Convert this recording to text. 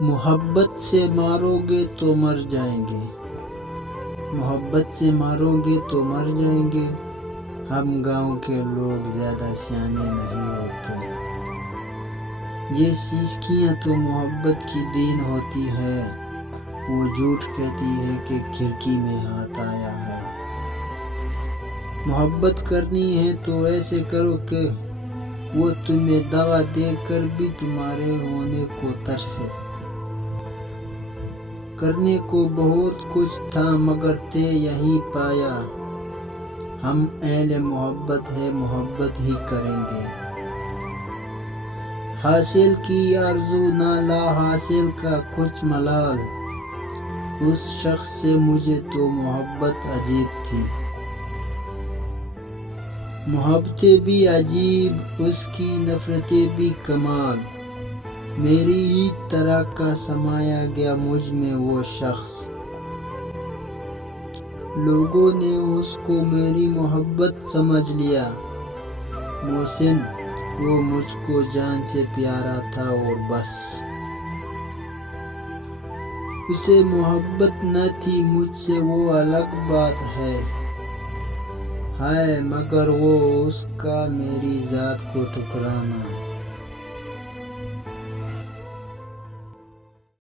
محبت سے مارو گے تو مر جائیں گے، محبت سے مارو گے تو مر جائیں گے۔ ہم گاؤں کے لوگ زیادہ سیانے نہیں ہوتے، یہ سیسکیاں تو محبت کی دین ہوتی ہے، وہ جھوٹ کہتی ہے کہ کھڑکی میں ہاتھ آیا ہے۔ محبت کرنی ہے تو ایسے کرو کہ وہ تمہیں دوا دے کر بھی تمہارے ہونے کو ترسے۔ کرنے کو بہت کچھ تھا مگر تے یہی پایا، ہم اہل محبت ہے محبت ہی کریں گے۔ حاصل کی آرزو نہ لا حاصل کا کچھ ملال، اس شخص سے مجھے تو محبت عجیب تھی۔ محبتیں بھی عجیب، اس کی نفرتیں بھی کمال، میری ہی طرح کا سمایا گیا مجھ میں وہ شخص۔ لوگوں نے اس کو میری محبت سمجھ لیا، محسن وہ مجھ کو جان سے پیارا تھا اور بس۔ اسے محبت نہ تھی مجھ سے وہ الگ بات ہے، ہائے مگر وہ اس کا میری ذات کو ٹھکرانا۔